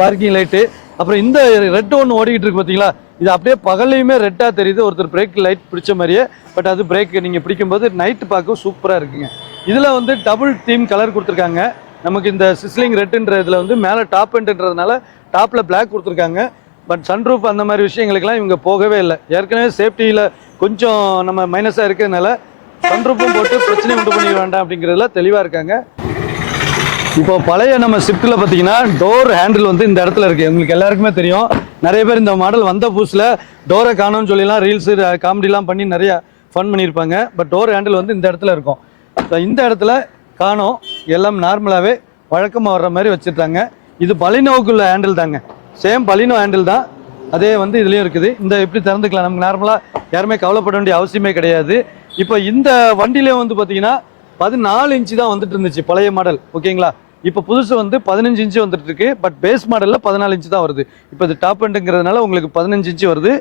பார்க்கிங் லைட்டு அப்புறம் இந்த ரெட் ஒன்று ஓடிக்கிட்டு இருக்கு பார்த்தீங்களா இது அப்படியே பகல்லையுமே ரெட்டாக தெரியுது. ஒருத்தர் பிரேக் லைட் பிடிச்ச மாதிரியே. பட் அது பிரேக் நீங்கள் பிடிக்கும்போது நைட்டு பார்க்க சூப்பராக இருக்குங்க. இதில் வந்து டபுள் தீம் கலர் கொடுத்துருக்காங்க. நமக்கு இந்த சிஸ்லிங் ரெட்டுன்ற இதில் வந்து மேலே டாப் எண்ட்ன்றதுனால டாப்பில் பிளாக் கொடுத்துருக்காங்க. பட் சன்ரூஃப் அந்த மாதிரி விஷயங்களுக்கெல்லாம் இவங்க போகவே இல்லை. ஏற்கனவே சேஃப்டியில் கொஞ்சம் நம்ம மைனஸாக இருக்கிறதுனால சன்ரூஃபும் போட்டு பிரச்சனை உண்டு பண்ணிக்க வேண்டாம் அப்படிங்கிறதுல தெளிவாக இருக்காங்க. இப்போ பழைய நம்ம ஷிஃப்ட்டில் பார்த்தீங்கன்னா டோர் ஹேண்டில் வந்து இந்த இடத்துல இருக்குது உங்களுக்கு எல்லாருக்குமே தெரியும். நிறைய பேர் இந்த மாடல் வந்த புதுசில் டோரை காணோம்னு சொல்லிலாம் ரீல்ஸு காமெடிலாம் பண்ணி நிறைய ஃபன் பண்ணியிருப்பாங்க. பட் டோர் ஹேண்டில் வந்து இந்த இடத்துல இருக்கும். ஸோ இந்த இடத்துல காணோம். எல்லாம் நார்மலாகவே வழக்கமாக வர்ற மாதிரி வச்சுட்டாங்க இது பலினோவுக்குள்ள ஹேண்டில் தாங்க. சேம் பலினோ ஹேண்டில் தான். அதே வந்து இதுலேயும் இருக்குது. இந்த எப்படி திறந்துக்கலாம். நமக்கு நார்மலாக யாருமே கவலைப்பட வேண்டிய அவசியமே கிடையாது. இப்போ இந்த வண்டியிலே வந்து பார்த்தீங்கன்னா பதினாலு இன்ச்சு தான் வந்துட்டு இருந்துச்சு பழைய மாடல் ஓகேங்களா இப்போ புதுசு வந்து பதினஞ்சு இன்ச்சு வந்துட்டுருக்கு பட் பேஸ் மாடலில் பதினாலு இன்ச்சு தான் வருது. இப்போ இது டாப் எண்டுங்கிறதுனால உங்களுக்கு பதினஞ்சு இன்ச்சு வருது.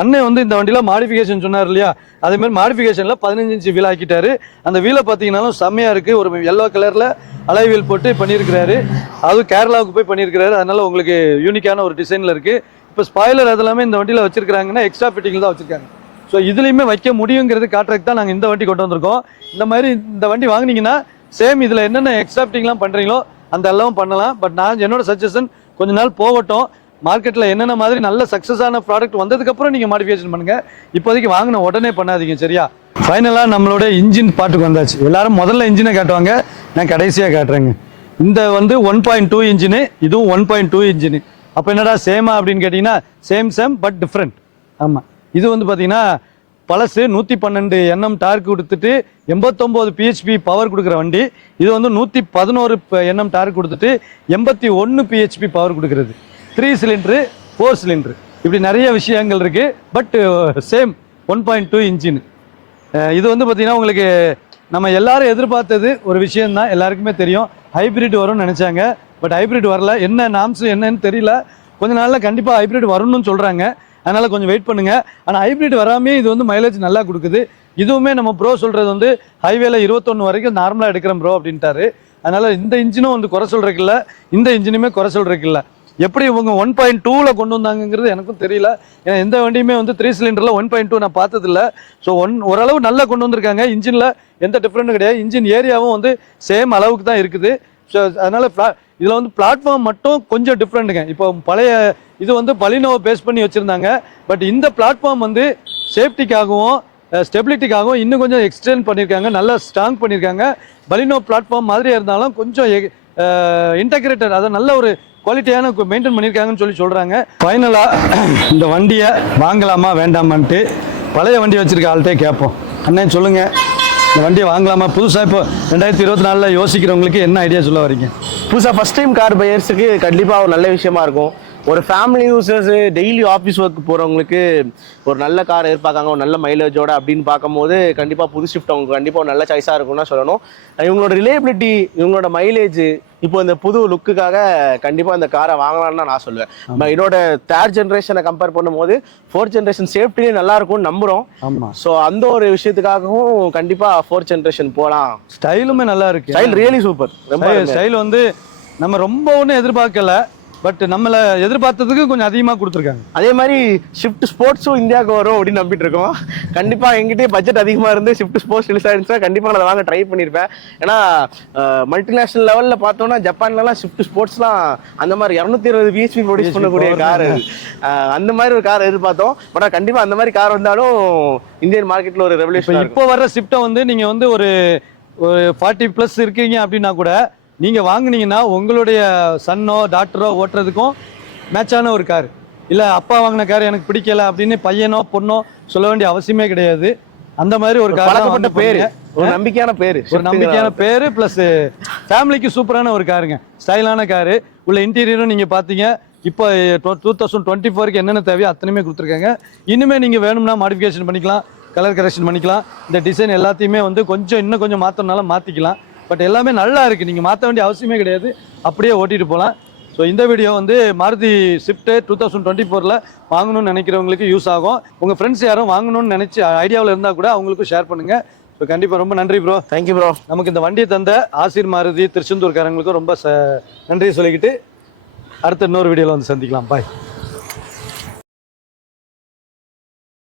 அண்ணன் வந்து இந்த வண்டியில் மாடிஃபிகேஷன் சொன்னார் இல்லையா? அதேமாதிரி மாடிஃபிகேஷனில் பதினஞ்சு இன்ச்சு வீல் ஆக்கிட்டாரு. அந்த வீலை பார்த்தீங்கன்னாலும் செம்மையாக இருக்குது ஒரு எல்லோ கலரில் அலை வீல் போட்டு பண்ணியிருக்கிறாரு. அதுவும் கேரளாவுக்கு போய் பண்ணியிருக்கிறாரு. அதனால் உங்களுக்கு யூனிக்கான ஒரு டிசைனில் இருக்குது இப்போ ஸ்பாய்லர் அதெல்லாமே இந்த வண்டியில் வச்சுருக்காங்கன்னா எக்ஸ்ட்ரா ஃபிட்டிங் தான் வச்சுருக்காங்க. ஸோ இதுலேயுமே வைக்க முடியுங்கிறது காட்டுறதுக்கு தான் நாங்கள் இந்த வண்டி கொண்டு வந்திருக்கோம். இந்த மாதிரி இந்த வண்டி வாங்குனீங்கன்னா சேம் இதில் என்னென்ன எக்ஸாப்டிங்லாம் பண்ணுறீங்களோ அந்த எல்லாம் பண்ணலாம். பட் நான் என்னோட சஜஷன் கொஞ்ச நாள் போகட்டும். மார்க்கெட்டில் என்னென்ன மாதிரி நல்ல சக்ஸஸான ப்ராடக்ட் வந்ததுக்கப்புறம் நீங்கள் மாடிஃபிகேஷன் பண்ணுங்கள் இப்போதைக்கு வாங்கின உடனே பண்ணாதீங்க சரியா? ஃபைனலாக நம்மளோட இன்ஜின் பாட்டுக்கு வந்தாச்சு. எல்லாரும் முதல்ல இன்ஜினை காட்டுவாங்க. நான் கடைசியாக காட்டுறேங்க. இந்த வந்து ஒன் பாயிண்ட் டூ இன்ஜினு இதுவும் ஒன் பாயிண்ட் டூ இன்ஜினு அப்போ என்னடா சேமா அப்படின்னு கேட்டிங்கன்னா சேம் சேம் பட் டிஃப்ரெண்ட் ஆமாம் இது வந்து பார்த்தீங்கன்னா பழசு நூற்றி பன்னெண்டு எண்ணம் டார்க் கொடுத்துட்டு எண்பத்தொம்போது பிஹெச்பி பவர் கொடுக்குற வண்டி. இது வந்து நூற்றி பதினோரு எண்ணம் டார்க் கொடுத்துட்டு எண்பத்தி ஒன்று பிஹெச்பி பவர் கொடுக்குறது. த்ரீ சிலிண்ட்ரு ஃபோர் சிலிண்ட்ரு இப்படி நிறைய விஷயங்கள் இருக்குது but same one point two engine. இது வந்து பார்த்தீங்கன்னா உங்களுக்கு நம்ம எல்லாரும் எதிர்பார்த்தது ஒரு விஷயம்தான். எல்லாருக்குமே தெரியும். ஹைபிரிட் வரும்னு நினச்சாங்க. பட் ஹைபிரிட் வரல. என்ன நாம்ஸ் என்னன்னு தெரியல. கொஞ்ச நாளில் கண்டிப்பாக ஹைபிரிட் வரணும்னு சொல்கிறாங்க அதனால் கொஞ்சம் வெயிட் பண்ணுங்கள் ஆனால் ஹைப்ரிட் வராமே இது வந்து மைலேஜ் நல்லா கொடுக்குது. இதுவுமே நம்ம ப்ரோ சொல்கிறது வந்து ஹைவேல இருபத்தொன்று வரைக்கும் நார்மலாக எடுக்கிறேன் ப்ரோ அப்படின்ட்டாரு. அதனால் இந்த இன்ஜினும் வந்து குறை சொல்கிறதுக்கு இல்லை இந்த இன்ஜினுமே குறை சொல்கிறக்கு இல்லை எப்படி இவங்க ஒன் பாயிண்ட் டூவில் கொண்டு வந்தாங்கங்கிறது எனக்கும் தெரியல. ஏன்னா எந்த வண்டியுமே வந்து த்ரீ சிலிண்டரில் ஒன் பாயிண்ட் டூ நான் பார்த்ததில்ல. ஸோ ஒன் ஓரளவு நல்லா கொண்டு வந்திருக்காங்க. இன்ஜினில் எந்த டிஃப்ரெண்ட்டும் கிடையாது. இன்ஜின் ஏரியாவும் வந்து சேம் அளவுக்கு தான் இருக்குது. ஸோ அதனால் ஃப்ளா இதில் வந்து பிளாட்ஃபார்ம் மட்டும் கொஞ்சம் டிஃப்ரெண்ட்டுங்க இப்போ பழைய இது வந்து பலினோவை பேஸ் பண்ணி வச்சுருந்தாங்க. பட் இந்த பிளாட்ஃபார்ம் வந்து சேஃப்டிக்காகவும் ஸ்டெபிலிட்டிக்காகவும் இன்னும் கொஞ்சம் எக்ஸ்டெண்ட் பண்ணியிருக்காங்க. நல்லா ஸ்ட்ராங் பண்ணியிருக்காங்க. பலினோ பிளாட்ஃபார்ம் மாதிரியே இருந்தாலும் கொஞ்சம் இன்டகிரேட்டட் அதை நல்ல ஒரு குவாலிட்டியான மெயின்டைன் பண்ணியிருக்காங்கன்னு சொல்லி சொல்கிறாங்க ஃபைனலாக இந்த வண்டியை வாங்கலாமா வேண்டாமான்ட்டு பழைய வண்டி வச்சுருக்க ஆள்கிட்டே கேட்போம். அண்ணன் சொல்லுங்கள் இந்த வண்டியை வாங்கலாமா? புதுசாக இப்போ ரெண்டாயிரத்தி இருபத்தி நாலில் யோசிக்கிறவங்களுக்கு என்ன ஐடியா சொல்ல வரீங்க? புதுசாக ஃபஸ்ட் டைம் கார் பையர்ஸுக்கு கண்டிப்பாக ஒரு நல்ல விஷயமா இருக்கும். ஒரு family users daily office work போகிறவங்களுக்கு ஒரு நல்ல கார் எதிர்பார்க்காங்க ஒரு நல்ல மைலேஜோட அப்படின்னு பார்க்கும்போது கண்டிப்பாக புது ஷிஃப்ட் அவங்களுக்கு கண்டிப்பாக ஒரு நல்ல சாய்ஸாக இருக்கும்னு சொல்லணும். இவங்களோட ரிலேபிலிட்டி இவங்களோட மைலேஜ் இப்போ இந்த புது லுக்குக்காக கண்டிப்பாக இந்த காரை வாங்கலாம்னு நான் சொல்லுவேன். இதோட தேர்ட் ஜென்ரேஷனை கம்பேர் பண்ணும்போது ஃபோர்த் ஜென்ரேஷன் சேஃப்டிலே நல்லா இருக்கும்னு நம்புகிறோம் ஸோ அந்த ஒரு விஷயத்துக்காகவும் கண்டிப்பாக ஃபோர்த் ஜென்ரேஷன் போகலாம் ஸ்டைலுமே நல்லா இருக்கு. ஸ்டைல் ரியலி சூப்பர் ஸ்டைல் வந்து நம்ம ரொம்ப ஒன்றும் எதிர்பார்க்கல. பட் நம்மளை எதிர்பார்த்ததுக்கு கொஞ்சம் அதிகமாக கொடுத்துருக்காங்க. அதே மாதிரி ஷிஃப்ட் ஸ்போர்ட்ஸும் இந்தியாவுக்கு வரும் அப்படின்னு நம்பிட்டு இருக்கோம் கண்டிப்பா எங்கிட்டே பட்ஜெட் அதிகமா இருந்து ஷிஃப்ட் ஸ்போர்ட்ஸ் ரிலீஸ் ஆயிருந்துச்சா கண்டிப்பா நான் அதை வாங்க ட்ரை பண்ணியிருப்பேன் ஏன்னா மல்டிநேஷனல் லெவல்ல பார்த்தோம்னா ஜப்பான்லலாம் ஷிஃப்ட் ஸ்போர்ட்ஸ்லாம் அந்த மாதிரி இரநூத்தி இருபது பிஹெச்பி ப்ரொடியூஸ் பண்ணக்கூடிய கார் அந்த மாதிரி ஒரு கார் எதிர்பார்த்தோம். பட் கண்டிப்பா அந்த மாதிரி கார் வந்தாலும் இந்தியன் மார்க்கெட்ல ஒரு ரெவல்யூஷன் இப்போ வர்ற ஷிஃப்ட்டை வந்து நீங்கள் வந்து ஒரு ஒரு ஃபார்ட்டி ப்ளஸ் இருக்கீங்க அப்படின்னா கூட நீங்கள் வாங்குனீங்கன்னா உங்களுடைய சன்னோ டாக்டரோ ஓட்டுறதுக்கும் மேட்சான ஒரு கார் இல்லை அப்பா வாங்கின கார் எனக்கு பிடிக்கல அப்படின்னு பையனோ பொண்ணோ சொல்ல வேண்டிய அவசியமே கிடையாது. அந்த மாதிரி ஒரு பழக்கப்பட்ட பேரு. ஒரு நம்பிக்கையான பேரு. ஒரு நம்பிக்கையான பேரு ப்ளஸ் ஃபேமிலிக்கு சூப்பரான ஒரு காருங்க ஸ்டைலான காரு உள்ள இன்டீரியரும் நீங்கள் பார்த்தீங்க இப்போ டூ தௌசண்ட் டுவெண்ட்டி ஃபோருக்கு என்னென்ன தேவையோ அத்தனையுமே கொடுத்துருக்காங்க. இனிமேல் நீங்கள் வேணும்னா மாடிஃபிகேஷன் பண்ணிக்கலாம் கலர் கரெக்ஷன் பண்ணிக்கலாம். இந்த டிசைன் எல்லாத்தையுமே வந்து கொஞ்சம் இன்னும் கொஞ்சம் மாற்றணுனாலும் மாற்றிக்கலாம் பட் எல்லாமே நல்லா இருக்குது நீங்கள் மாற்ற வேண்டிய அவசியமே கிடையாது. அப்படியே ஓட்டிட்டு போகலாம் ஸோ இந்த வீடியோ வந்து Maruti Swift two thousand twenty ஃபோரில் வாங்கணும்னு நினைக்கிறவங்களுக்கு யூஸ் ஆகும். உங்கள் ஃப்ரெண்ட்ஸ் யாரும் வாங்கணும்னு நினச்சி ஐடியாவில் இருந்தால் கூட அவங்களுக்கும் ஷேர் பண்ணுங்கள் ஸோ கண்டிப்பாக ரொம்ப நன்றி ப்ரோ தேங்க்யூ ப்ரோ நமக்கு இந்த வண்டியை தந்த ஆசிர் மாருதி திருச்செந்தூர்காரங்களுக்கும் ரொம்ப ச நன்றியை சொல்லிக்கிட்டு அடுத்த இன்னொரு வீடியோவில் வந்து சந்திக்கலாம். பாய்